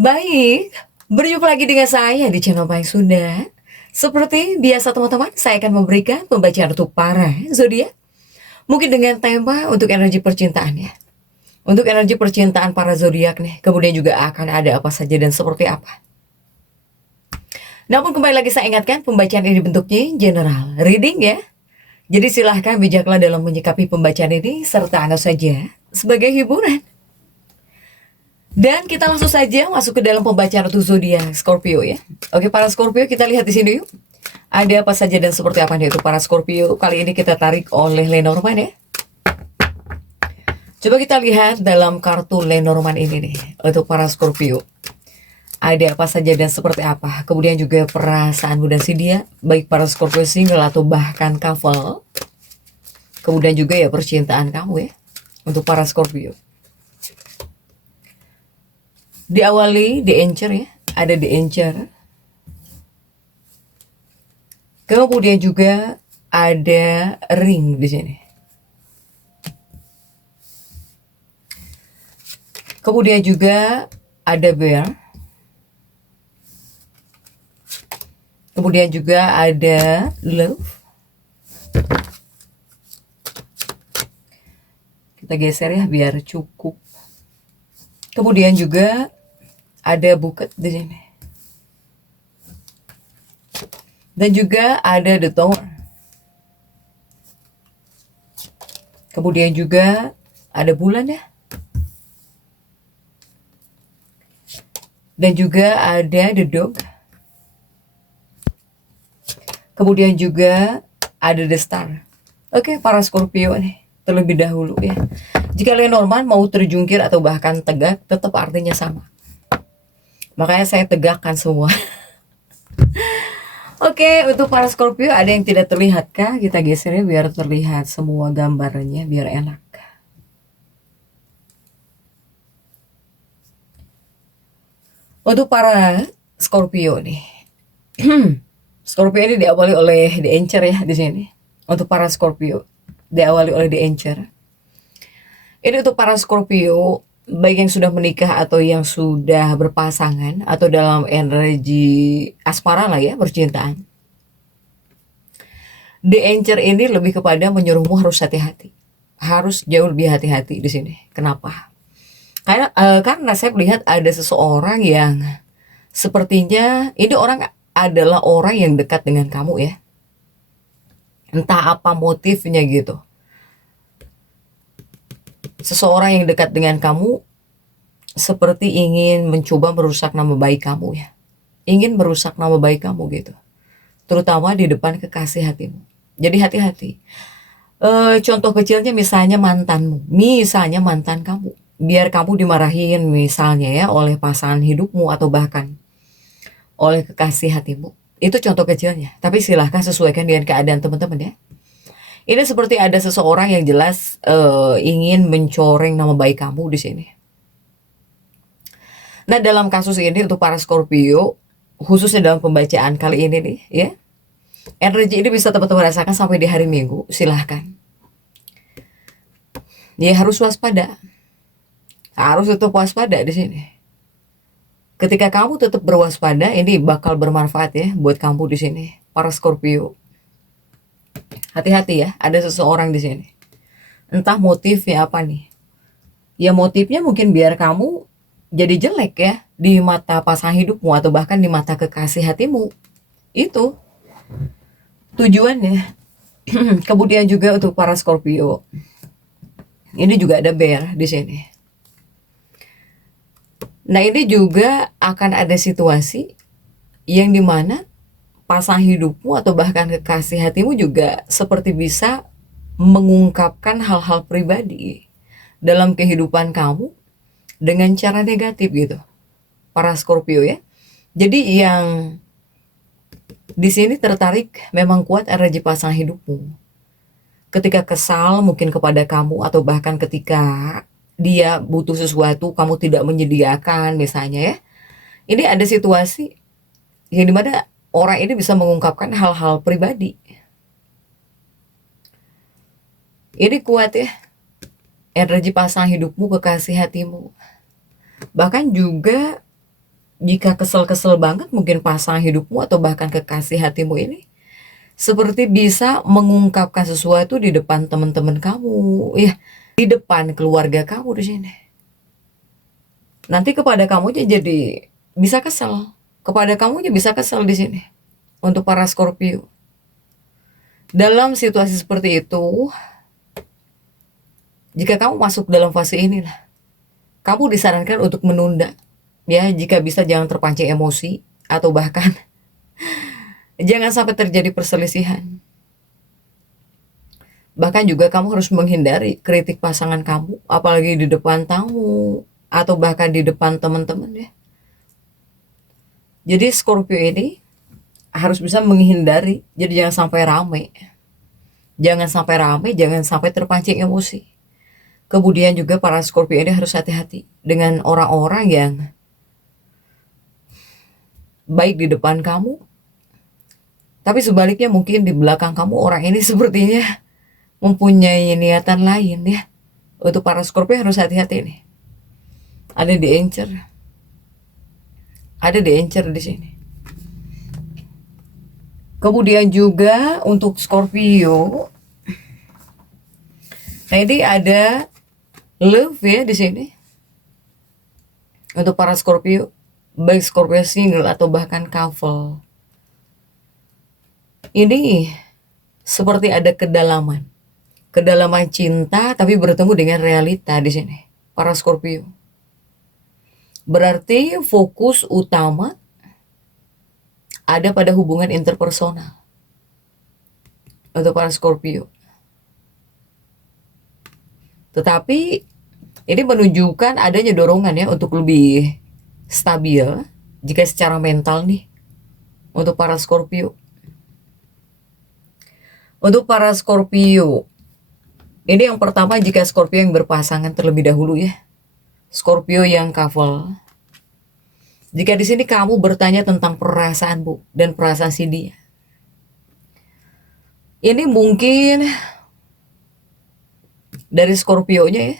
Baik, berjumpa lagi dengan saya di channel Baik Sunda. Seperti biasa teman-teman, saya akan memberikan pembacaan untuk para zodiak. Mungkin dengan tema untuk energi percintaannya. Untuk energi percintaan para zodiak nih, kemudian juga akan ada apa saja dan seperti apa. Namun kembali lagi saya ingatkan, pembacaan ini bentuknya general reading ya. Jadi silahkan bijaklah dalam menyikapi pembacaan ini serta anggap saja sebagai hiburan. Dan kita langsung saja masuk ke dalam pembacaan untuk zodiak Scorpio ya. Oke, para Scorpio kita lihat di sini yuk. Ada apa saja dan seperti apa nih untuk para Scorpio. Kali ini kita tarik oleh Lenormand ya. Coba kita lihat dalam kartu Lenormand ini nih untuk para Scorpio. Ada apa saja dan seperti apa. Kemudian juga perasaanmu dan si dia, baik para Scorpio single atau bahkan couple. Kemudian juga ya percintaan kamu ya untuk para Scorpio. Diawali The Anchor ya, ada The Anchor. Kemudian juga ada Ring di sini. Kemudian juga ada Bear. Kemudian juga ada Love. Kita geser ya biar cukup. Kemudian juga ada Bucket di sini. Dan juga ada The Tower. Kemudian juga ada bulan ya. Dan juga ada The Dog. Kemudian juga ada The Star. Oke, para Scorpio nih, terlebih dahulu ya. Jika Lenormand mau terjungkir atau bahkan tegak, tetap artinya sama. Makanya saya tegakkan semua. Oke, untuk para Scorpio ada yang tidak terlihat kah? Kita gesernya biar terlihat semua gambarnya, biar enak. Untuk para Scorpio nih. Scorpio ini diawali oleh The Anchor ya di sini. Untuk para Scorpio diawali oleh The Anchor. Ini untuk para Scorpio, baik yang sudah menikah atau yang sudah berpasangan atau dalam energi asmara lah ya, percintaan. The Anchor ini lebih kepada menyuruhmu harus hati-hati. Harus jauh lebih hati-hati di sini. Kenapa? Karena saya melihat ada seseorang yang sepertinya ini orang adalah orang yang dekat dengan kamu ya. Entah apa motifnya gitu. Seseorang yang dekat dengan kamu seperti ingin mencoba merusak nama baik kamu ya. Ingin merusak nama baik kamu gitu. Terutama di depan kekasih hatimu. Jadi hati-hati. Contoh kecilnya misalnya mantanmu. Misalnya mantan kamu. Biar kamu dimarahin misalnya ya oleh pasangan hidupmu atau bahkan oleh kekasih hatimu. Itu contoh kecilnya. Tapi silahkan sesuaikan dengan keadaan teman-teman ya. Ini seperti ada seseorang yang jelas ingin mencoreng nama baik kamu di sini. Nah, dalam kasus ini untuk para Scorpio, khususnya dalam pembacaan kali ini nih, ya, energi ini bisa teman-teman rasakan sampai di hari Minggu. Silahkan. Ya harus waspada. Harus tetap waspada di sini. Ketika kamu tetap berwaspada, ini bakal bermanfaat ya buat kamu di sini, para Scorpio. Hati-hati ya, ada seseorang di sini. Entah motifnya apa nih. Ya motifnya mungkin biar kamu jadi jelek ya di mata pasangan hidupmu atau bahkan di mata kekasih hatimu. Itu tujuannya. Kemudian juga untuk para Scorpio. Ini juga ada Bear di sini. Nah, ini juga akan ada situasi yang dimana pasangan hidupmu atau bahkan kekasih hatimu juga seperti bisa mengungkapkan hal-hal pribadi dalam kehidupan kamu dengan cara negatif gitu, para Scorpio ya. Jadi yang di sini tertarik memang kuat energi pasangan hidupmu. Ketika kesal mungkin kepada kamu atau bahkan ketika dia butuh sesuatu kamu tidak menyediakan misalnya ya. Ini ada situasi yang dimana orang ini bisa mengungkapkan hal-hal pribadi. Ini kuat ya, energi pasangan hidupmu, kekasih hatimu. Bahkan juga jika kesel-kesel banget mungkin pasangan hidupmu atau bahkan kekasih hatimu ini seperti bisa mengungkapkan sesuatu di depan teman-teman kamu, ya, di depan keluarga kamu di sini. Nanti kepada kamu jadi bisa kesel, kepada kamu bisa kesel di sini. Untuk para Scorpio, dalam situasi seperti itu, jika kamu masuk dalam fase inilah, kamu disarankan untuk menunda. Ya, jika bisa jangan terpancing emosi atau bahkan jangan sampai terjadi perselisihan. Bahkan juga kamu harus menghindari kritik pasangan kamu, apalagi di depan tamu atau bahkan di depan teman-teman ya. Jadi Scorpio ini harus bisa menghindari, jadi jangan sampai ramai. Jangan sampai ramai, jangan sampai terpancing emosi. Kemudian juga para Scorpio ini harus hati-hati dengan orang-orang yang baik di depan kamu, tapi sebaliknya mungkin di belakang kamu orang ini sepertinya mempunyai niatan lain ya. Untuk para Scorpio harus hati-hati nih. Ada di encer. Ada di encer di sini. Kemudian juga untuk Scorpio, nah ini ada love ya di sini. Untuk para Scorpio, baik Scorpio single atau bahkan couple, ini seperti ada kedalaman cinta tapi bertemu dengan realita di sini. Para Scorpio, berarti fokus utama ada pada hubungan interpersonal untuk para Scorpio. Tetapi ini menunjukkan adanya dorongan ya untuk lebih stabil jika secara mental nih untuk para Scorpio. Untuk para Scorpio, ini yang pertama jika Scorpio yang berpasangan terlebih dahulu ya. Scorpio yang couple. Jika di sini kamu bertanya tentang perasaan Bu dan perasaan si dia, ini mungkin dari Scorpio-nya ya,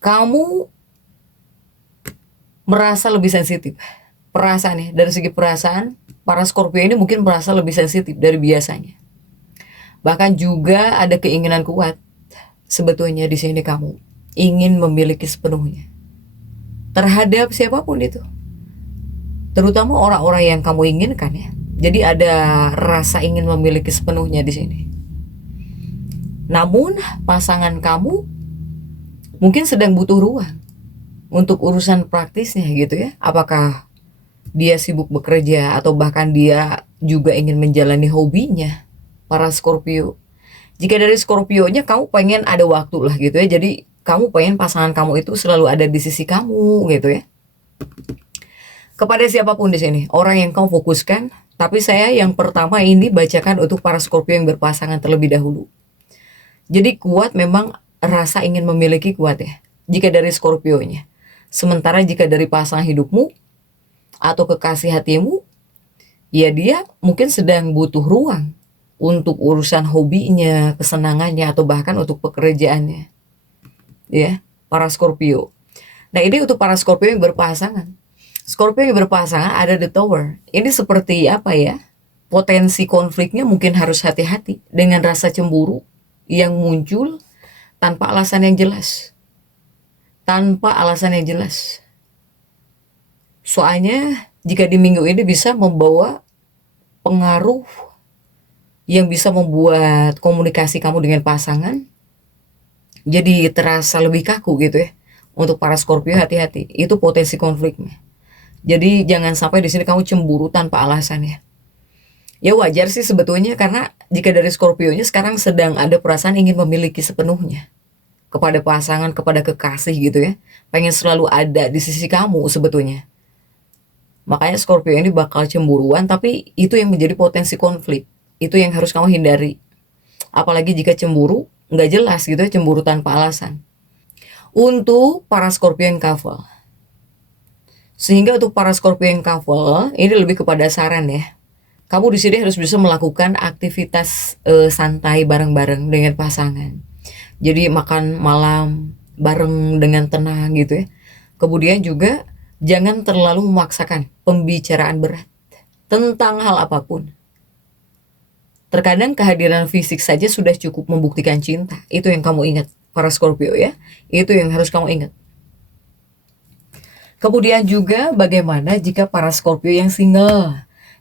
kamu merasa lebih sensitif perasaan ya. Dari segi perasaan, para Scorpio ini mungkin merasa lebih sensitif dari biasanya. Bahkan juga ada keinginan kuat sebetulnya di sini kamu ingin memiliki sepenuhnya terhadap siapapun itu, terutama orang-orang yang kamu inginkan ya. Jadi ada rasa ingin memiliki sepenuhnya di sini. Namun pasangan kamu mungkin sedang butuh ruang untuk urusan praktisnya gitu ya. Apakah dia sibuk bekerja atau bahkan dia juga ingin menjalani hobinya. Para Scorpio, jika dari Scorpio-nya kamu pengen ada waktu lah gitu ya. Jadi kamu pengen pasangan kamu itu selalu ada di sisi kamu gitu ya. Kepada siapapun di sini, orang yang kamu fokuskan. Tapi saya yang pertama ini bacakan untuk para Scorpio yang berpasangan terlebih dahulu. Jadi kuat memang rasa ingin memiliki kuat ya, jika dari Scorpio-nya. Sementara jika dari pasangan hidupmu atau kekasih hatimu, ya dia mungkin sedang butuh ruang untuk urusan hobinya, kesenangannya, atau bahkan untuk pekerjaannya. Ya, para Scorpio. Nah ini untuk para Scorpio yang berpasangan. Scorpio yang berpasangan ada the Tower. Ini seperti apa ya? Potensi konfliknya mungkin harus hati-hati dengan rasa cemburu yang muncul tanpa alasan yang jelas. Tanpa alasan yang jelas. Soalnya jika di minggu ini bisa membawa pengaruh yang bisa membuat komunikasi kamu dengan pasangan jadi terasa lebih kaku gitu ya. Untuk para Scorpio hati-hati, itu potensi konfliknya. Jadi jangan sampai di sini kamu cemburu tanpa alasan ya. Ya wajar sih sebetulnya, karena jika dari Scorpio-nya sekarang sedang ada perasaan ingin memiliki sepenuhnya kepada pasangan, kepada kekasih gitu ya. Pengen selalu ada di sisi kamu sebetulnya. Makanya Scorpio ini bakal cemburuan, tapi itu yang menjadi potensi konflik. Itu yang harus kamu hindari. Apalagi jika cemburu nggak jelas gitu ya, cemburu tanpa alasan. Untuk para Scorpio yang couple, sehingga untuk para Scorpio yang couple ini lebih kepada saran ya. Kamu di sini harus bisa melakukan aktivitas santai bareng-bareng dengan pasangan. Jadi makan malam bareng dengan tenang gitu ya. Kemudian juga Jangan terlalu memaksakan pembicaraan berat tentang hal apapun. Terkadang kehadiran fisik saja sudah cukup membuktikan cinta. Itu yang kamu ingat, para Scorpio ya. Itu yang harus kamu ingat. Kemudian juga bagaimana jika para Scorpio yang single?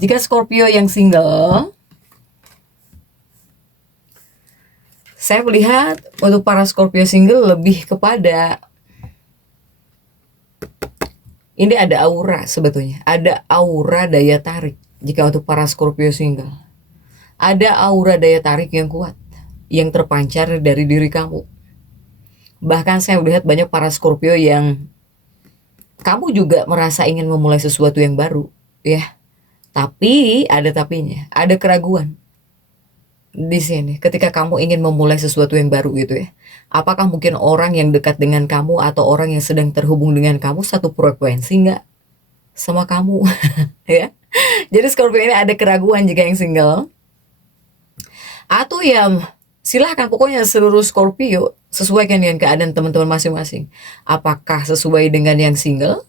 Jika Scorpio yang single, saya melihat untuk para Scorpio single lebih kepada ini ada aura sebetulnya. Ada aura daya tarik jika untuk para Scorpio single. Ada aura daya tarik yang kuat yang terpancar dari diri kamu. Bahkan saya melihat banyak para Scorpio yang kamu juga merasa ingin memulai sesuatu yang baru, ya. Tapi ada tapinya, ada keraguan di sini. Ketika kamu ingin memulai sesuatu yang baru gitu ya, apakah mungkin orang yang dekat dengan kamu atau orang yang sedang terhubung dengan kamu satu frekuensi nggak sama kamu, ya? Jadi Scorpio ini ada keraguan jika yang single. Atau ya silahkan, pokoknya seluruh Scorpio sesuaikan dengan keadaan teman-teman masing-masing. Apakah sesuai dengan yang single?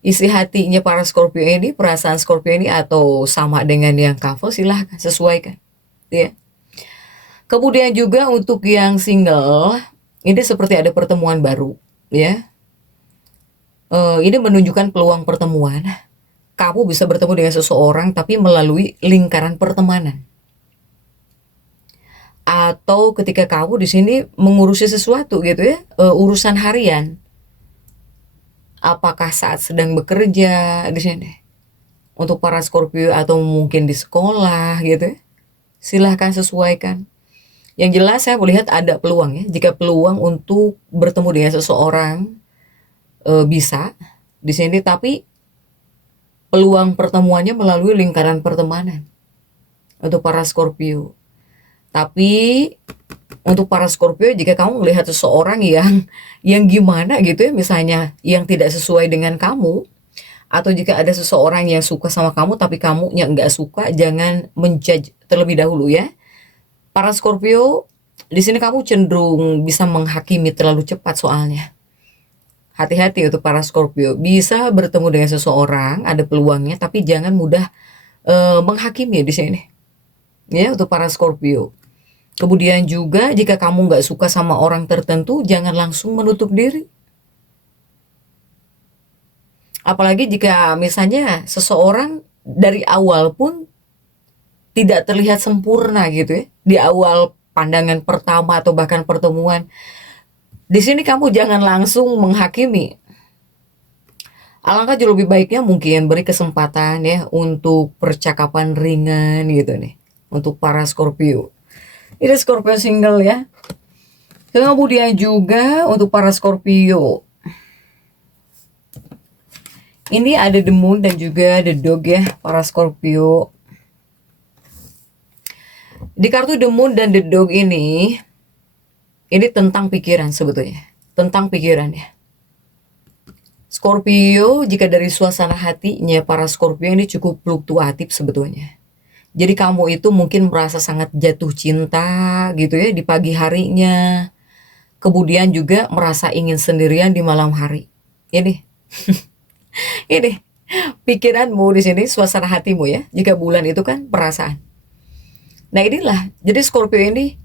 Isi hatinya para Scorpio ini, perasaan Scorpio ini, atau sama dengan yang couple, silahkan sesuaikan, ya. Kemudian juga untuk yang single, ini seperti ada pertemuan baru, ya. Ini menunjukkan peluang pertemuan. Kamu bisa bertemu dengan seseorang tapi melalui lingkaran pertemanan. Atau ketika kamu di sini mengurusi sesuatu gitu ya, urusan harian. Apakah saat sedang bekerja di sini? Untuk para Scorpio atau mungkin di sekolah gitu ya. Silahkan sesuaikan. Yang jelas saya melihat ada peluang ya. Jika peluang untuk bertemu dengan seseorang bisa di sini, tapi peluang pertemuannya melalui lingkaran pertemanan untuk para Scorpio. Tapi untuk para Scorpio, jika kamu melihat seseorang yang gimana gitu ya, misalnya yang tidak sesuai dengan kamu, atau jika ada seseorang yang suka sama kamu tapi kamu yang nggak suka, jangan menjudge terlebih dahulu ya. Para Scorpio, di sini kamu cenderung bisa menghakimi terlalu cepat soalnya. Hati-hati untuk para Scorpio. Bisa bertemu dengan seseorang, ada peluangnya, tapi jangan mudah menghakimi di sini. Ya, untuk para Scorpio. Kemudian juga jika kamu nggak suka sama orang tertentu, jangan langsung menutup diri. Apalagi jika misalnya seseorang dari awal pun tidak terlihat sempurna gitu ya, di awal pandangan pertama atau bahkan pertemuan. Di sini kamu jangan langsung menghakimi. Alangkah jauh lebih baiknya mungkin beri kesempatan ya untuk percakapan ringan gitu nih, untuk para Scorpio. Ini Scorpio single ya. Kemudian juga untuk para Scorpio, ini ada the moon dan juga the dog ya, para Scorpio. Di kartu the moon dan the dog ini tentang pikiran sebetulnya. Tentang pikiran ya. Scorpio, jika dari suasana hatinya para Scorpio ini cukup fluktuatif sebetulnya. Jadi kamu itu mungkin merasa sangat jatuh cinta gitu ya di pagi harinya. Kemudian juga merasa ingin sendirian di malam hari. Ini. Ini pikiranmu di sini, suasana hatimu ya. Jika bulan itu kan perasaan. Nah inilah, jadi Scorpio ini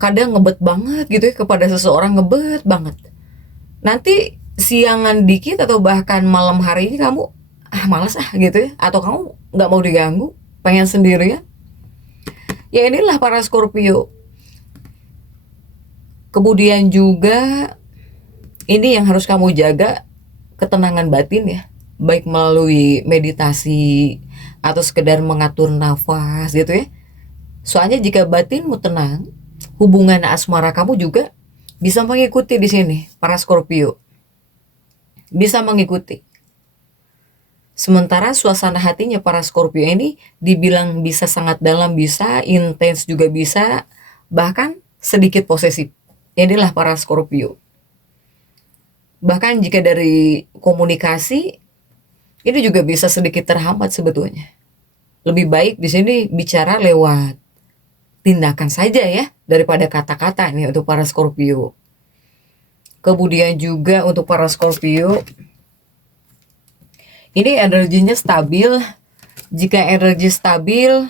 kadang ngebet banget gitu ya kepada seseorang, ngebet banget. Nanti siangan dikit atau bahkan malam hari ini kamu malas gitu ya, atau kamu nggak mau diganggu, pengen sendirian. Ya inilah para Scorpio. Kemudian juga ini yang harus kamu jaga, ketenangan batin ya, baik melalui meditasi atau sekedar mengatur nafas gitu ya. Soalnya jika batinmu tenang, hubungan asmara kamu juga bisa mengikuti di sini, para Scorpio. Bisa mengikuti. Sementara suasana hatinya para Scorpio ini dibilang bisa sangat dalam, bisa intens juga bisa, bahkan sedikit posesif. Inilah para Scorpio. Bahkan jika dari komunikasi ini juga bisa sedikit terhambat sebetulnya. Lebih baik di sini bicara lewat tindakan saja ya, daripada kata-kata nih untuk para Scorpio. Kemudian juga untuk para Scorpio, Ini energinya stabil. Jika energi stabil,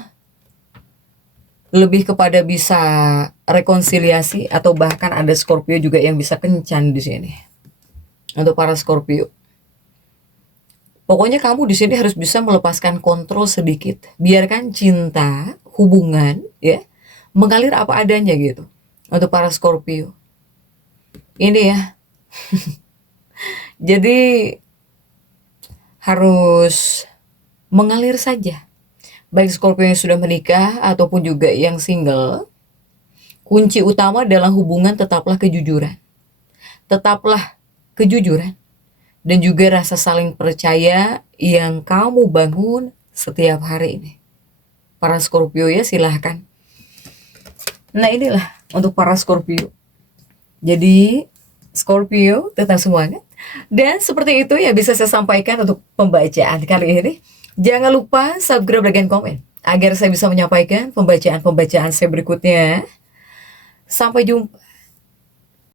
lebih kepada bisa rekonsiliasi atau bahkan ada Scorpio juga yang bisa kencan di sini. Untuk para Scorpio, pokoknya kamu di sini harus bisa melepaskan kontrol sedikit. Biarkan cinta, hubungan, ya, mengalir apa adanya gitu. Untuk para Scorpio. Ini ya. Jadi harus mengalir saja. Baik Scorpio yang sudah menikah ataupun juga yang single, kunci utama dalam hubungan tetaplah kejujuran. Tetaplah kejujuran dan juga rasa saling percaya yang kamu bangun setiap hari ini. Para Scorpio ya, silahkan. Nah inilah untuk para Scorpio. Jadi Scorpio tetap semangat. Dan seperti itu ya bisa saya sampaikan untuk pembacaan kali ini. Jangan lupa subscribe dan komen agar saya bisa menyampaikan pembacaan-pembacaan saya berikutnya. Sampai jumpa